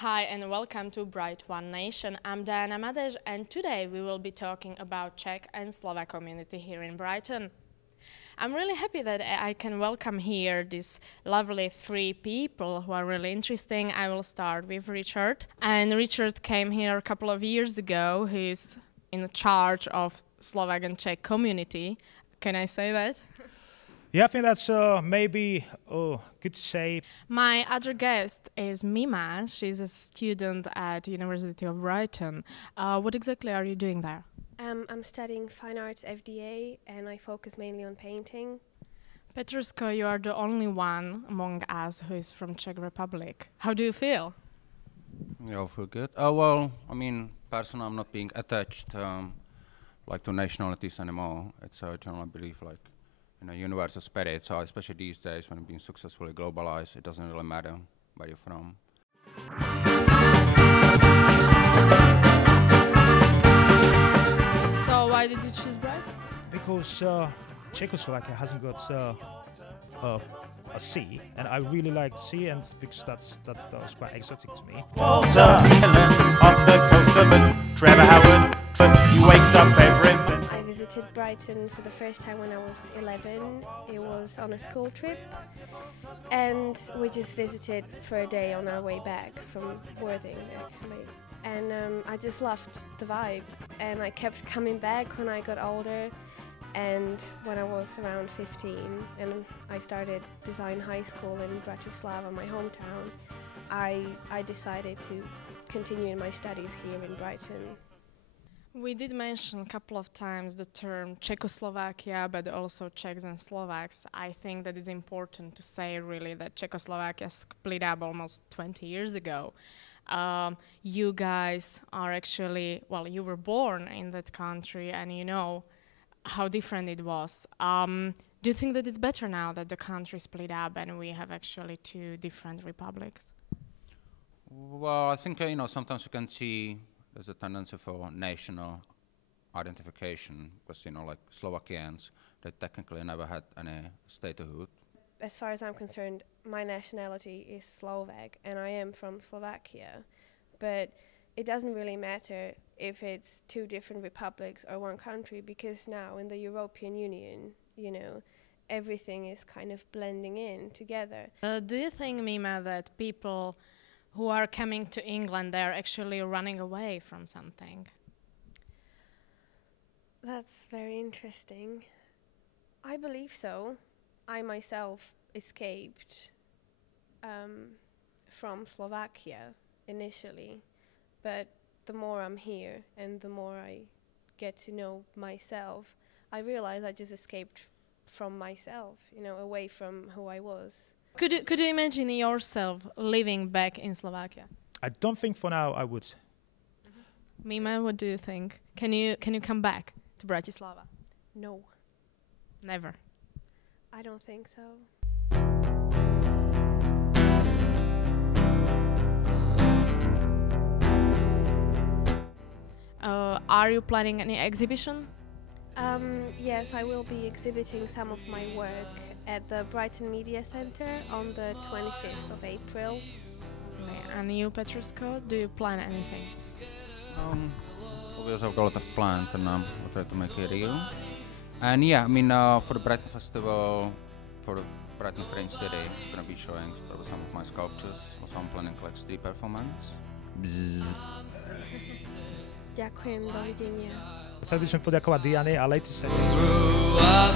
Hi and welcome to Bright One Nation. I'm Diana Madej and today we will be talking about Czech and Slovak community here in Brighton. I'm really happy that I can welcome here these lovely three people who are really interesting. I will start with Richard. And Richard came here a couple of years ago. He's in charge of Slovak and Czech community. Can I say that? Yeah, I think that's maybe good to say. My other guest is Mima. She's a student at University of Brighton. What exactly are you doing there? I'm studying Fine Arts FDA and I focus mainly on painting. Petrusko, you are the only one among us who is from Czech Republic. How do you feel? Yeah, I feel good. Well, I mean, personally, I'm not being attached to nationalities anymore. It's a general belief, universal spirit. So especially these days when being successfully globalized, it doesn't really matter where you're from. So why did you choose Brighton? Because Czechoslovakia hasn't got a sea, and I really like the sea, and because that's quite exotic to me. Walter off the coast of Trevor Howard, he wakes up every I visited Brighton for the first time when I was 11. It was on a school trip and we just visited for a day on our way back from Worthing actually. And I just loved the vibe and I kept coming back when I got older. And when I was around 15 and I started design high school in Bratislava, my hometown, I decided to continue in my studies here in Brighton. We did mention a couple of times the term Czechoslovakia, but also Czechs and Slovaks. I think that it's important to say really that Czechoslovakia split up almost 20 years ago. You guys are actually, well, you were born in that country and you know how different it was. Do you think that it's better now that the country split up and we have actually two different republics? Well, I think, sometimes you can see there's a tendency for national identification because, like Slovakians, they technically never had any statehood. As far as I'm concerned, my nationality is Slovak and I am from Slovakia, but it doesn't really matter if it's two different republics or one country because now in the European Union, everything is kind of blending in together. Do you think, Mima, that people who are coming to England, they're actually running away from something? That's very interesting. I believe so. I myself escaped from Slovakia initially, but the more I'm here and the more I get to know myself, I realize I just escaped from myself, away from who I was. Could you imagine yourself living back in Slovakia? I don't think for now I would. Mima, what do you think? Can you come back to Bratislava? No. Never. I don't think so. Are you planning any exhibition? Yes, I will be exhibiting some of my work at the Brighton Media Centre on the 25th of April. Okay. And you, Petrusko, do you plan anything? Obviously I've got a lot of plans and I'll try to make it real. And yeah, I mean, for the Brighton Festival, for the Brighton Fringe City, I'm going to be showing probably some of my sculptures. Also I'm planning street performance. Bzzz. Ďakujem, dovidenia. Chceli by sme poďakovať Diane a Lejte sa. grew up